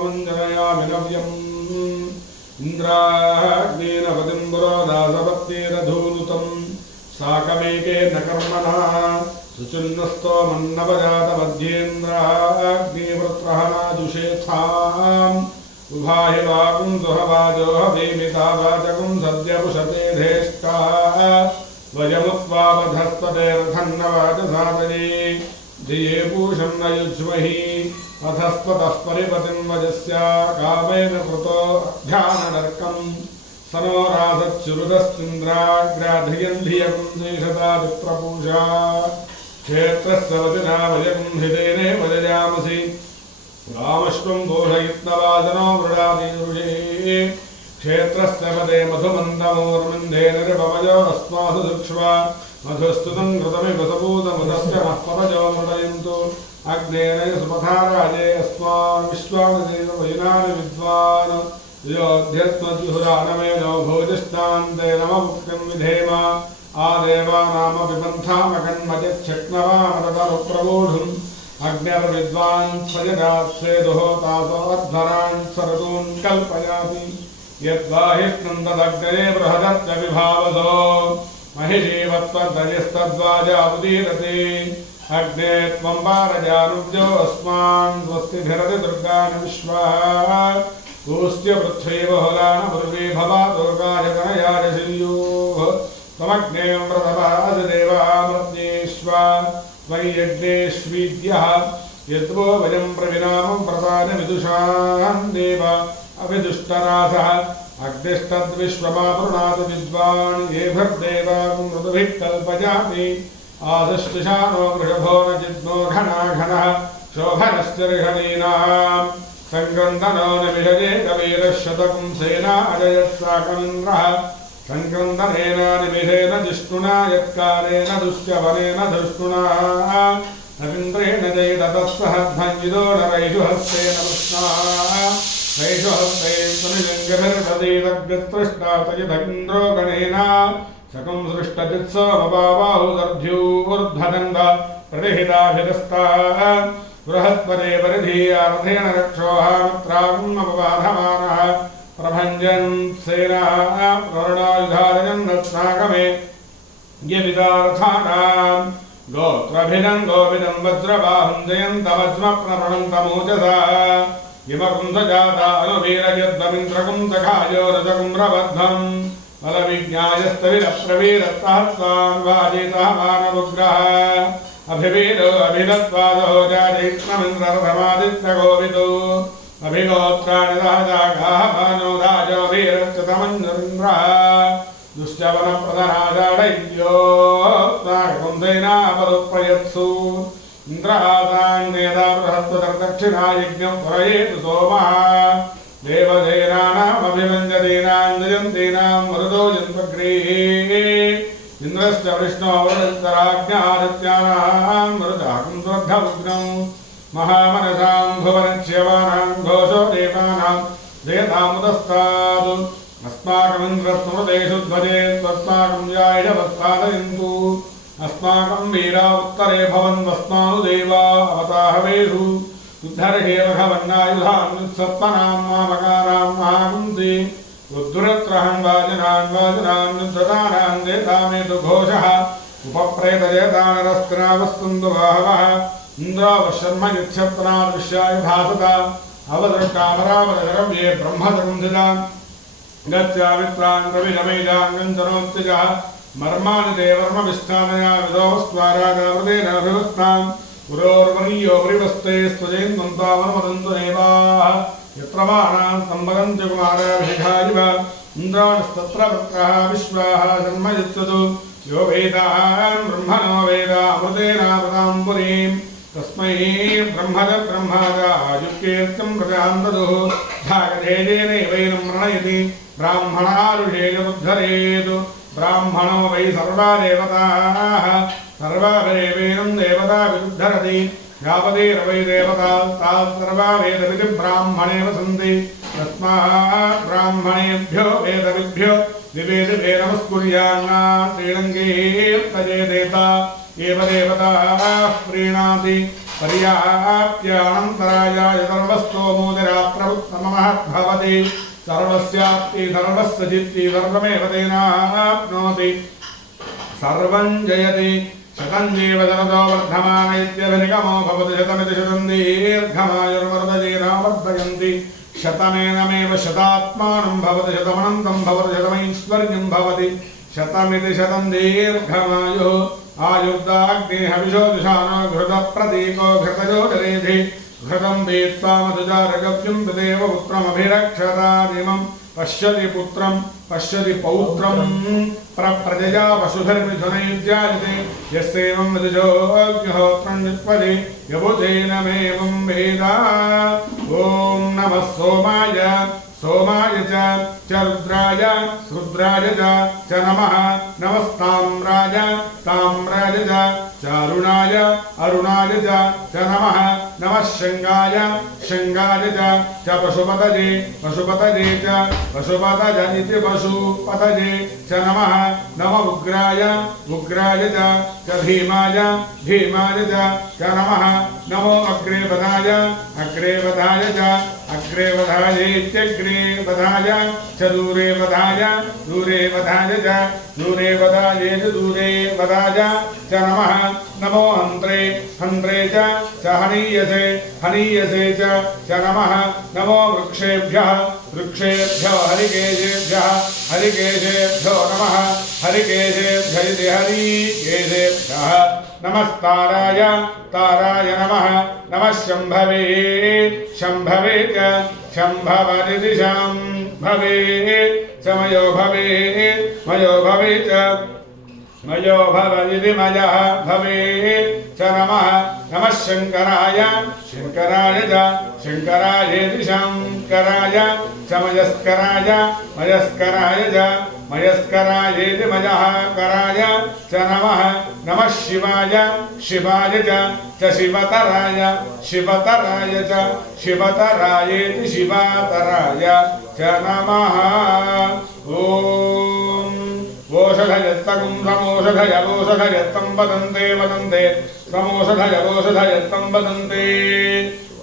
सोमं जनयामि नव्यम् इन्द्राग्नेन पतिं पुरोदासपत्नीरधूनुतं साकमेकेन कर्मणा सुचिन्नस्तोमन्नवजातमध्येन्द्राग्निवृत्रहणाजुषेत्थाम् उभाहि वाकुं सुहवाजो हवीमिता वाचकुं सद्यपुषते धेष्टा वयमुत्वावधस्पते रथन्नवाचसादये धिये पूषं न युज्महि अथस्पतः परिपतिं वजस्या कामेन कृतो ध्याननर्कम् सनो रासच्युरुदस्तिन्द्राग्राधियं धियकुं द्वेषता विप्रपूषा क्षेत्रस्य वचना वयकुं हृदेने वजयामसि रामश्वं भूषयित्नवादनो मृडादिरुषे क्षेत्रस्य पदे मधुमन्दमूर्मिन्धेन रिपवजो अस्मासु दुक्ष्वा मधुस्तुतं कृतमिव सपूतमुदस्य महपवजो मृडयन्तु अग्नेन सुपथाराजे अस्मान् विश्वामदेवयनानि विद्वान् योऽध्यत्मजुहुरानमेनो भोजिष्ठान्ते नममुक्तिं विधेम आदेवानामपि पन्थामकन्मजच्छक्नवामरतरुप्रवोढुम् अग्निर्विद्वान् स्वजनात् स्वेदुः तासोऽध्वरान् सरतून् कल्पयाति यद्वाहिष्णं तदग्नये बृहदस्य विभावसो महिषीवत्वदयस्तद्वाजामुदीरते अग्ने त्वं वारजानुव्यो अस्मान् स्वस्तिभिरति दुर्गान् विश्वाः पूष्ट्य पृथ्वी बहुलान पूर्वे भवादुर्गाय तनयाय शिल्योः त्वमग्ने व्रतवासदेवामृत्येष्वा त्वयि यज्ञेष्वीद्यः यद्वो वयं प्रविनामं व्रतान विदुषान् देव अभिदुष्टरासः अग्निस्तद्विश्वमापृणात् विद्वान् येभिर्देवां मृदुभिः कल्पयामि आदुष्टिशानो वृषभो न जिद्मो घनाघनः शोभनश्चर्षणीनां संक्रन्दनो निमिषजे कवीरशतकं सेना अजयत्साकमिन्द्रः संक्रन्दनेन निमिषेन जिष्णुना यत्कालेन दुष्यवनेन धुष्णुना नवीन्द्रेण जयदतः ध्वंजितो नरैषु हस्तेन कृष्णाः नैषु हस्तेन सुनिलिङ्गभिर्दधीतग्रस्पृष्टातयिधीन्द्रो गणेन सकं सृष्टचित्समबाबाहुदर्ध्यूर्ध्वदन्द प्रतिहिताभिरस्ताः बृहस्पते परिधीयार्थेन रक्षोहामित्रागमपबाधमानः प्रभञ्जन् सेनाः प्रवृणायुधारयन् रत्नागमे यविदार्थानां गोत्रभिदं गोविदं वज्रबाहुं जयन्तवज्मप्रवृणन्तमूजसा इमकुंसजाता अनुवीरयद्वमिन्द्रकुं सखायो रजकुम्रबद्धम् बलविज्ञायस्तविरप्रवीरत्तान् वाजितः मानवुग्रः अभिवीरो अभिदत्वादो जाजैक्ष्णमिन्द्ररथमादित्यगोविदो अभिगोत्राणि दाजागाः भानो राजो वीरश्चतमञ्जुरिन्द्रः दुश्चवनप्रदनाजाडैद्यो नागकुन्देनापदुप्रयत्सु इन्द्रादान्येदा बृहस्पतिर्दक्षिणा यज्ञं पुरयेतु सोमः देवसेनानामभिमञ्जतीनां जयन्तीनां मरुदो जन्मग्रीः इन्द्रश्च विष्णोरुत्तराज्ञादित्यानां मरुदाकं स्वर्धमुग्नं महामनसां भुवनच्यवानां घोषो देवानां जयतामुदस्तात् अस्माकमिन्द्रस्मृतेषु ध्वजे त्वस्माकं यायवस्तादयन्तु अस्माकं वीरा उत्तरे भवन्वस्मानुदेवा अवताहवेषु उद्धर्हे भगवन्नायुधान् सत्मनां मामकानां महाकुन्ति रुद्रत्रहं वाजनान् युद्धदानां देतामेतु घोषः उपप्रेतजेतानरस्त्रावस्तुन्तु बाहवः इन्द्रावशर्म यच्छत्रान् विश्याय भासत अवदृष्टामरामरगरव्ये ब्रह्मसंधिता गत्यामित्रान् रविरमेजाङ्गञ्जनोत्तिजः मर्माणि ते वर्मविष्ठानया विदोस्त्वारागावृतेन अभिवस्ताम् पुरोर्वर्यो वरिवस्ते स्वजेन्द्वन्तावनमदन्तु देवाः यत्र मानां सम्भवन्ति कुमाराभिषेकायिव इन्द्राणस्तत्र वृत्रः विश्वाः जन्मयच्छतु यो वेदान् ब्रह्मणो वेद अमृतेनावृतां पुरीं तस्मै ब्रह्मज ब्रह्माज आयुक्येत्यं प्रजां ददुः भागधेयेनैवैनं प्रणयति ब्राह्मणारुषेयमुद्धरेत् ब्राह्मणो वै सर्वा देवताः सर्वावेवेनं देवता विरुद्धरति यावदेरवै देवता ताः सर्वा वेदविधि ब्राह्मणे वसन्ति तस्मात् ब्राह्मणेभ्यो वेदविभ्यो दिवे नमस्कुर्यान्ना श्रीरङ्गे तजेदेता एव देवताः प्रीणाति पर्याप्यानन्तरायाय सर्वस्तोमोदिरात्रमुत्तमः भवति सर्वस्याप्ति सर्वस्य चित्ति सर्वमेव तेनाप्नोति सर्वं जयति शतं जीव शरदो वर्धमान इत्यभिनिगमो भवति शतमिति शतं दीर्घमायुर्वर्धजेनावर्धयन्ति शतमेनमेव शतात्मानं भवति शतमनन्तं भवति शतमैश्वर्यं भवति शतमिति शतं दीर्घमायुः आयुर्दाग्नेहविशो दुषानो घृतप्रतीको घृतजोजरेधि घृतं वेत्त्वा मधुजारगव्यं तदेव पुत्रमभिरक्षरादिमं पश्यति पुत्रं पश्यति पौत्रं प्रजया वसुधर्मिथुनैर्जायते यस्येवं मधुजोऽग्निहोत्रं निष्पदे यबुधेनमेवं वेद ॐ नमः सोमाय सोमाय च रुद्राय रुद्राय च नमः नमस्ताम्राय ताम्राय च अरुणाय अरुणाय च नमः नमः शङ्गाय शङ्गाय च पशुपतये पशुपतये च पशुपतये पशुपतये च नमः नमः उग्राय उग्राय च भीमाय भीमाय च नमः नमो अग्रेवधाय अग्रेवधाय च अग्रेवधायेत्यग्रे वधाय च दूरे वधाय दूरे वधाय च दूरे वधाय च दूरे वधाय च नमः नमो हन्त्रे हन्त्रे च हनीयसे हनीयसे च नमः नमो वृक्षेभ्यः वृक्षेभ्यो हरिकेशेभ्यः हरिकेशेभ्यो नमः हरिकेशेभ्य इति हरिकेशेभ्यः नमस्ताराय ताराय नमः नमः शम्भवे शम्भवे च शम्भवदिति शम्भवे च मयो भवे मयो भवे च मयो भवदिति मयः भवे च नमः नमः शङ्कराय शङ्कराय च शङ्करायेति शङ्कराय च मयस्कराय मयस्कराय च मयस्करायेति मयः कराय च नमः नमः शिवाय शिवाय च शिवतराय शिवतराय च शिवतरायेति शिवतराय च नमः ॐ ओषधयत्तकुं समोषधयवोषधयत्तं वदन्ते वदन्ते समोषधयवोषधयत्तं वदन्ते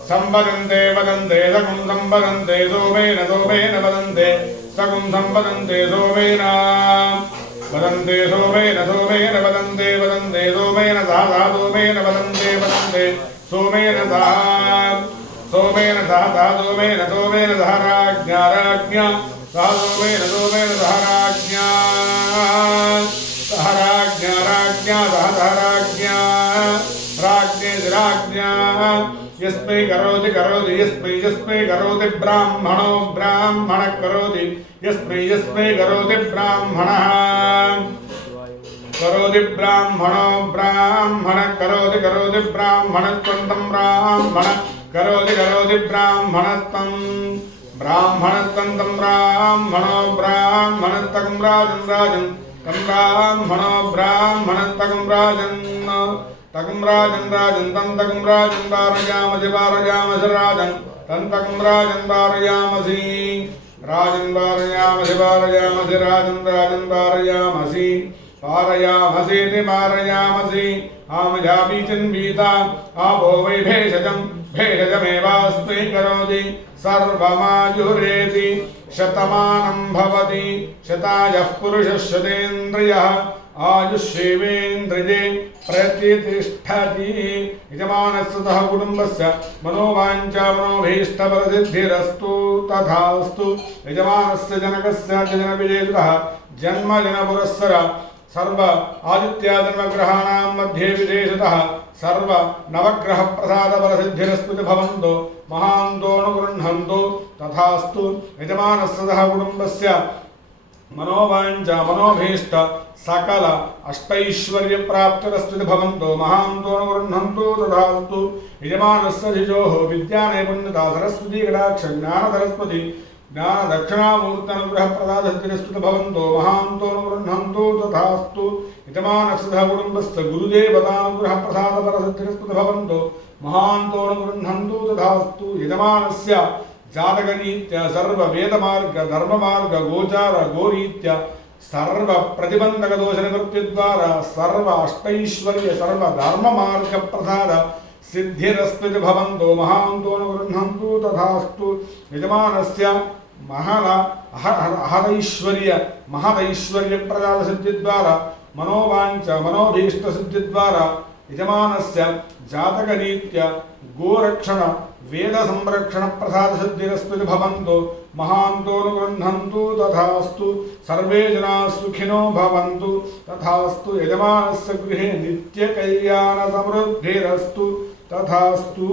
संवदन्ते वदन्ते सकुं संवदन्ते सोमेन सोमेन वदन्ते सकुं संवदन्ते सोमेन वदन्ते सोमेन सोमेन वदन्ते वदन्ते सोमेन सह सोमेन वदन्ते वदन्ते सोमेन सह सोमेन सह सोमेन सोमेन सह राज्ञा राज्ञा सह सोमेन सोमेन सह राज्ञा राज्ञा सह राज्ञा राज्ञेति राज्ञा यस्मै करोति करोति यस्मै यस्मै करोति ब्राह्मणो ब्राह्मणः करोति यस्मै यस्मै करोति ब्राह्मणः करोति ब्राह्मणो ब्राह्मणः करोति करोति ब्राह्मणस्त्वं ब्राह्मण करोति करोति ब्राह्मणस्तं ब्राह्मणस्तं ब्राह्मणो ब्राह्मणस्तकं राजन् राजन् तं ब्राह्मणो ब्राह्मणस्तकं राजन् तकं राजन् राजन् तं तकं राजन् वारयामसि वारयामसि राजन् तं तकं राजन् वारयामसि राजन् वारयामसि वारयामसि राजन् राजन् वारयामसि पारयामसीति पारयामसि आमजापीचिन्वीता आपो वै भेषजं भेषजमेवास्मै करोति सर्वमायुरेति शतमानं भवति शतायः पुरुषः शतेन्द्रियः आयुष्येवेन्द्रिये प्रतिष्ठति यजमानस्य कुटुम्बस्य मनोवाञ्छा मनोभीष्टप्रसिद्धिरस्तु तथास्तु यजमानस्य जनकस्य जनविजेतः जन्मजनपुरस्सर सर्व आदित्यादिनवग्रहाणां मध्ये विदेशतः सर्व नवग्रह प्रसाद प्रसिद्धिरस्तु भवन्तु महान्तो अनुगृह्णन्तु तथास्तु यजमानस्य कुटुम्बस्य मनोवाञ्छा मनोभीष्ट सकल अष्टैश्वर्य प्राप्तिरस्तु भवन्तु महान्तो अनुगृह्णन्तु तथास्तु यजमानस्य धिजोः विद्यानैपुण्यता सरस्वती कटाक्ष ज्ञान सरस्वती ज्ञान दक्षिणामूर्तनुग्रह प्रसादसिद्धिरस्तु भवन्तु महान्तो अनुगृह्णन्तु तथास्तु यजमानस्य कुटुम्बस्य गुरुदेवतानुग्रह प्रसाद परसिद्धिरस्तु भवन्तु महान्तो अनुगृह्णन्तु तथास्तु यजमानस्य जातकरीत्या सर्व वेदमार्ग धर्ममार्ग गोचार गोरीत्या सर्व प्रतिबंधक दोष निवृत्ति द्वारा सर्व अष्टैश्वर्य सर्व धर्म मार्ग प्रसाद सिद्धिरस्मिति भवन्तो महान्तो अनुगृह्णन्तु तथास्तु यजमानस्य महदैश्वर्य प्रदान सिद्धि द्वारा मनोवांच मनोभीष्ट सिद्धि द्वारा यजमानस्य जातकरीत्या गोरक्षण वेद संरक्षण प्रसाद सिद्धिरस्मिति भवन्तु महान्तोऽनुगृह्णन्तु तथास्तु सर्वे जनाः सुखिनो भवन्तु तथास्तु यजमानस्य गृहे नित्यकल्याण समृद्धिरस्तु तथास्तु।